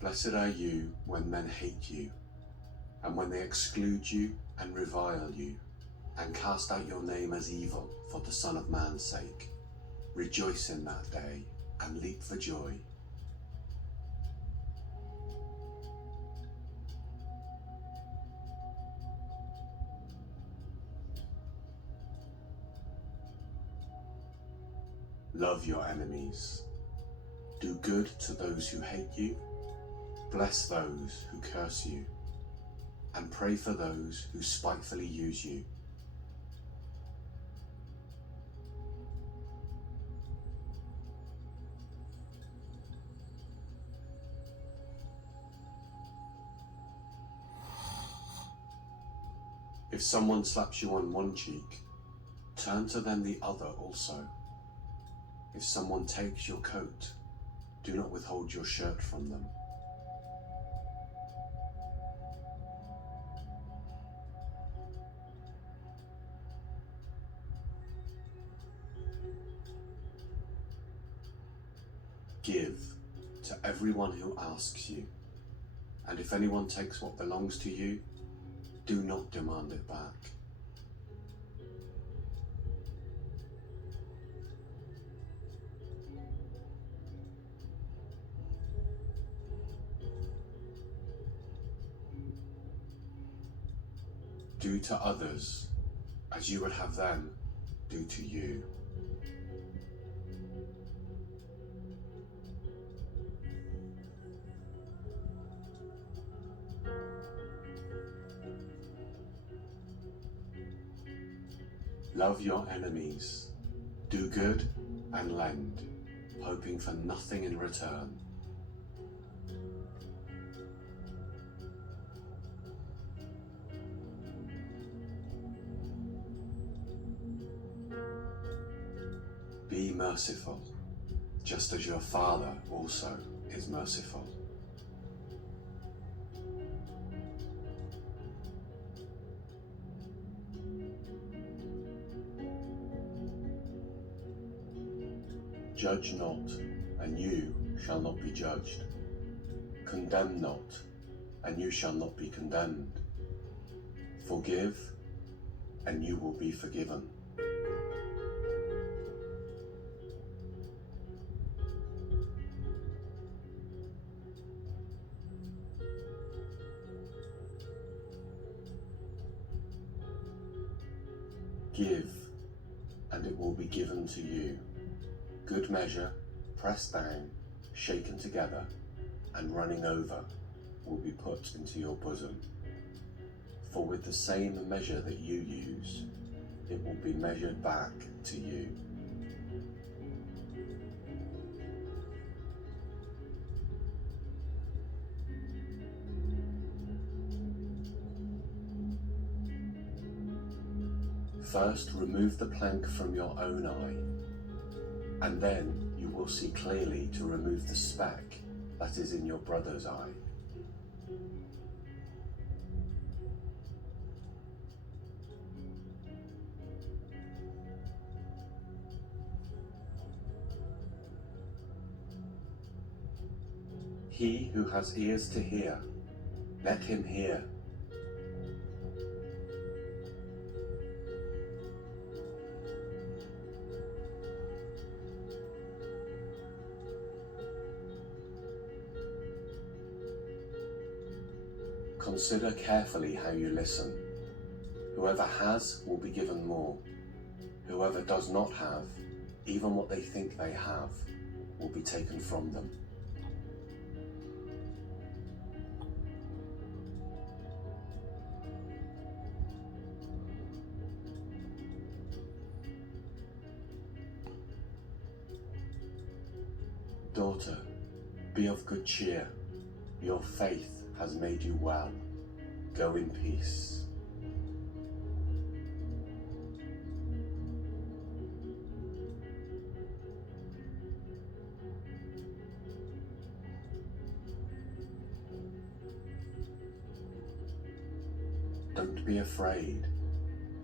Blessed are you when men hate you, and when they exclude you and revile you, and cast out your name as evil for the Son of Man's sake. Rejoice in that day and leap for joy. Love your enemies. Do good to those who hate you. Bless those who curse you, and pray for those who spitefully use you. If someone slaps you on one cheek, turn to them the other also. If someone takes your coat, do not withhold your shirt from them. Give to everyone who asks you, and if anyone takes what belongs to you, do not demand it back. Do to others as you would have them do to you. Love your enemies. Do good and lend, hoping for nothing in return. Be merciful, just as your Father also is merciful. Judge not, and you shall not be judged. Condemn not, and you shall not be condemned. Forgive, and you will be forgiven. Give, and it will be given to you. Good measure, pressed down, shaken together, and running over, will be put into your bosom. For with the same measure that you use, it will be measured back to you. First, remove the plank from your own eye, and then you will see clearly to remove the speck that is in your brother's eye. He who has ears to hear, let him hear. Consider carefully how you listen. Whoever has will be given more. Whoever does not have, even what they think they have, will be taken from them. Daughter, be of good cheer. Your faith has made you well. Go in peace. Don't be afraid,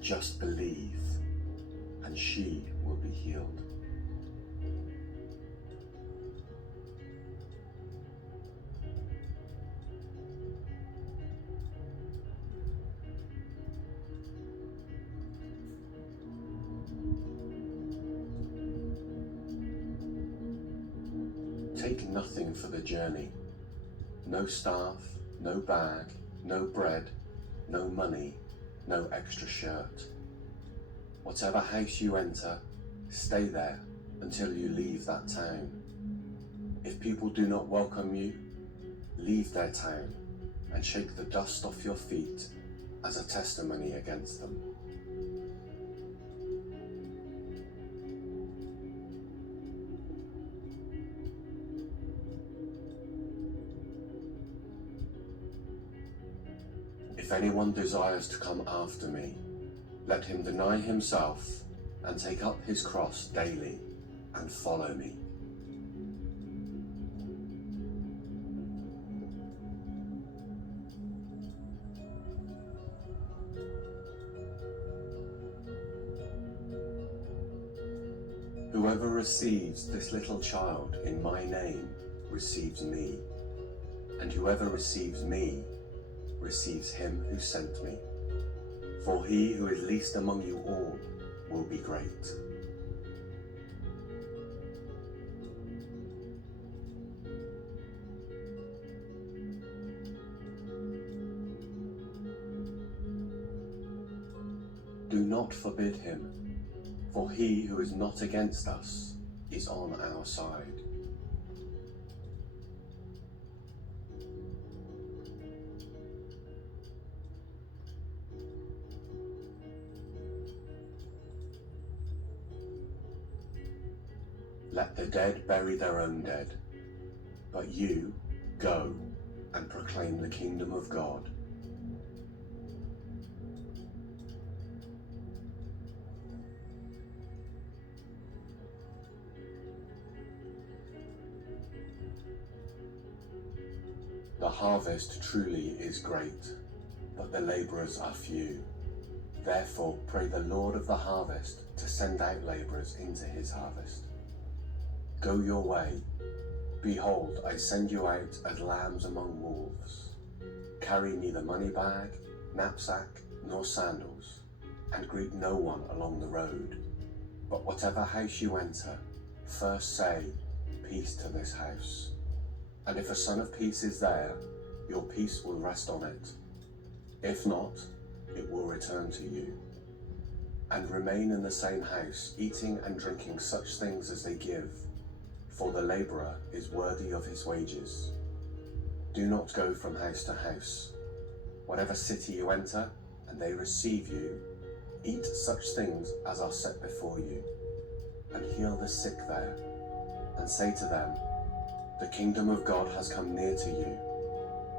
just believe, and she will be healed. Take nothing for the journey, no staff, no bag, no bread, no money, no extra shirt. Whatever house you enter, stay there until you leave that town. If people do not welcome you, leave their town and shake the dust off your feet as a testimony against them. If anyone desires to come after me, let him deny himself and take up his cross daily and follow me. Whoever receives this little child in my name receives me, and whoever receives me receives him who sent me. For he who is least among you all will be great. Do not forbid him, for he who is not against us is on our side. Let the dead bury their own dead, but you go and proclaim the kingdom of God. The harvest truly is great, but the laborers are few. Therefore pray the Lord of the harvest to send out laborers into his harvest. Go your way. Behold, I send you out as lambs among wolves. Carry neither money bag, knapsack, nor sandals, and greet no one along the road. But whatever house you enter, first say, peace to this house. And if a son of peace is there, your peace will rest on it. If not, it will return to you. And remain in the same house, eating and drinking such things as they give, for the laborer is worthy of his wages. Do not go from house to house. Whatever city you enter, and they receive you, eat such things as are set before you, and heal the sick there, and say to them, the kingdom of God has come near to you.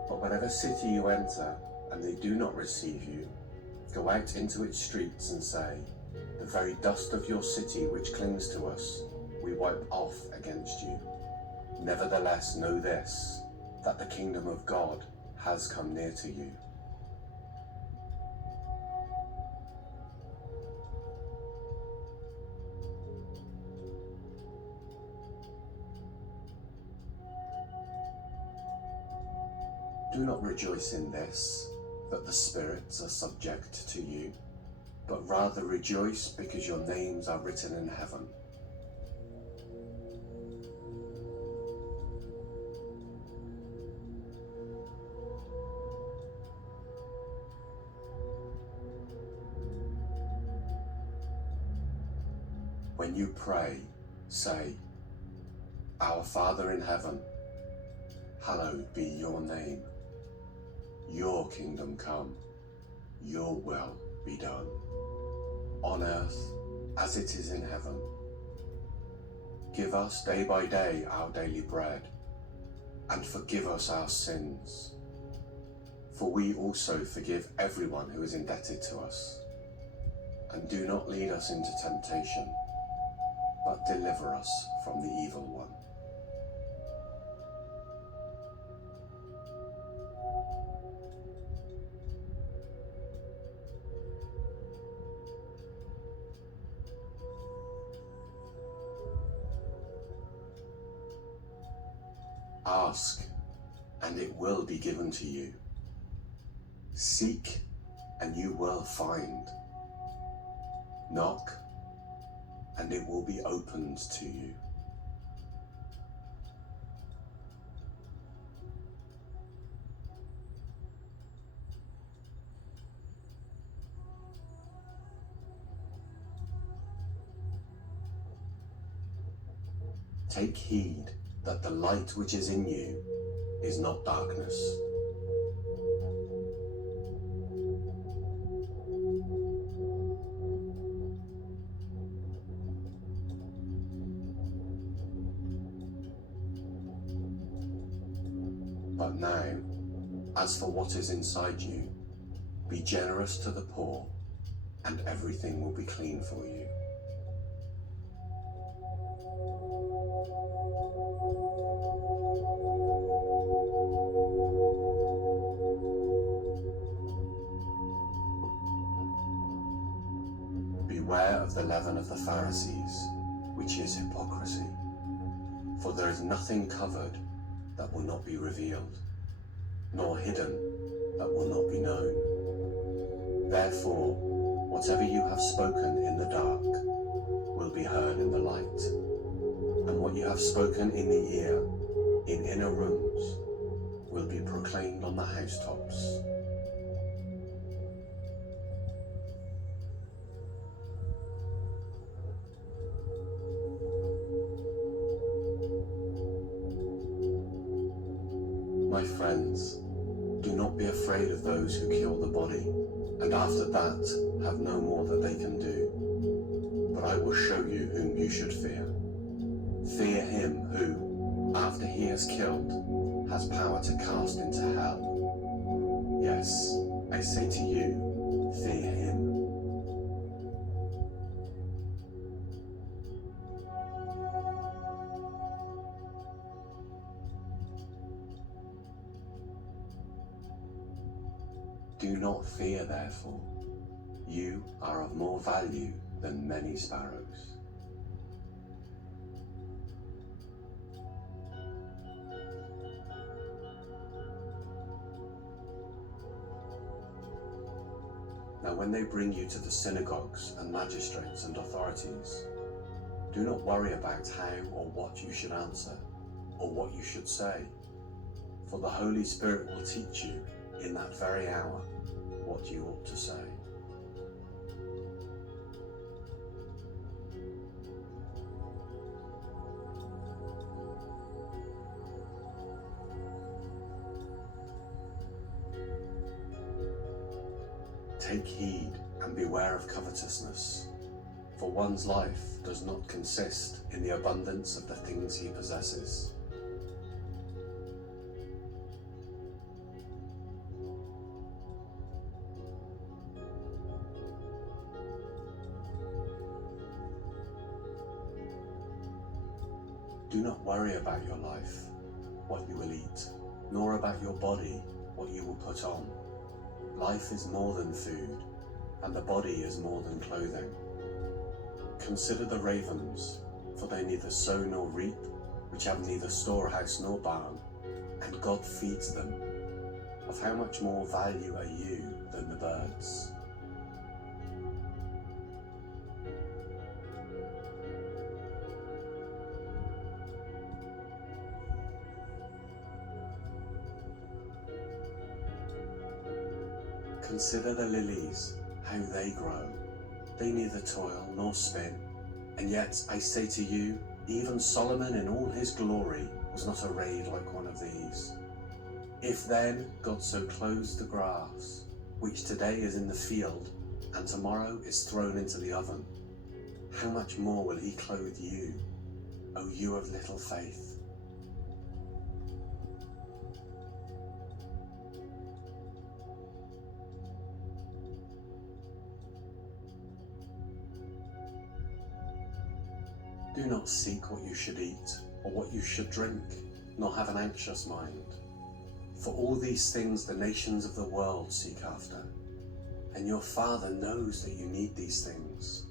But whatever city you enter, and they do not receive you, go out into its streets and say, the very dust of your city which clings to us, we wipe off against you. Nevertheless, know this, that the kingdom of God has come near to you. Do not rejoice in this, that the spirits are subject to you, but rather rejoice because your names are written in heaven. When you pray, say, Our Father in heaven, hallowed be your name. Your kingdom come, your will be done, on earth as it is in heaven. Give us day by day our daily bread, and forgive us our sins, for we also forgive everyone who is indebted to us. And do not lead us into temptation, but deliver us from the evil one. Ask, and it will be given to you. Seek, and you will find. Knock, and it will be opened to you. Take heed that the light which is in you is not darkness. But now, as for what is inside you, be generous to the poor, and everything will be clean for you. Beware of the leaven of the Pharisees, which is hypocrisy. For there is nothing covered that will not be revealed, nor hidden that will not be known. Therefore, whatever you have spoken in the dark will be heard in the light, and what you have spoken in the ear, in inner rooms, will be proclaimed on the housetops. My friends, do not be afraid of those who kill the body, and after that have no more that they can do. But I will show you whom you should fear. Fear him who, after he has killed, has power to cast into hell. Yes, I say to you, fear him. Do not fear, therefore. You are of more value than many sparrows. Now when they bring you to the synagogues and magistrates and authorities, do not worry about how or what you should answer, or what you should say, for the Holy Spirit will teach you in that very hour what you ought to say. Take heed and beware of covetousness, for one's life does not consist in the abundance of the things he possesses. Do not worry about your life, what you will eat, nor about your body, what you will put on. Life is more than food, and the body is more than clothing. Consider the ravens, for they neither sow nor reap, which have neither storehouse nor barn, and God feeds them. Of how much more value are you than the birds? Consider the lilies, how they grow. They neither toil nor spin. And yet I say to you, even Solomon in all his glory was not arrayed like one of these. If then God so clothes the grass, which today is in the field, and tomorrow is thrown into the oven, how much more will he clothe you, O you of little faith? Do not seek what you should eat, or what you should drink, nor have an anxious mind. For all these things the nations of the world seek after, and your Father knows that you need these things.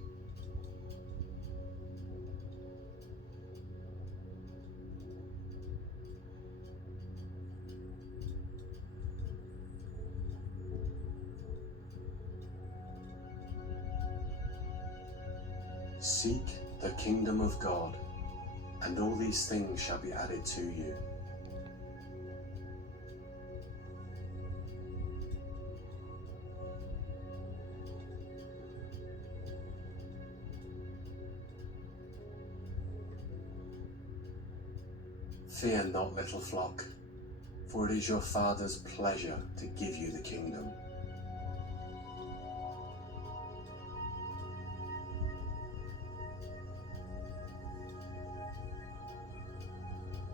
Seek the kingdom of God, and all these things shall be added to you. Fear not, little flock, for it is your Father's pleasure to give you the kingdom.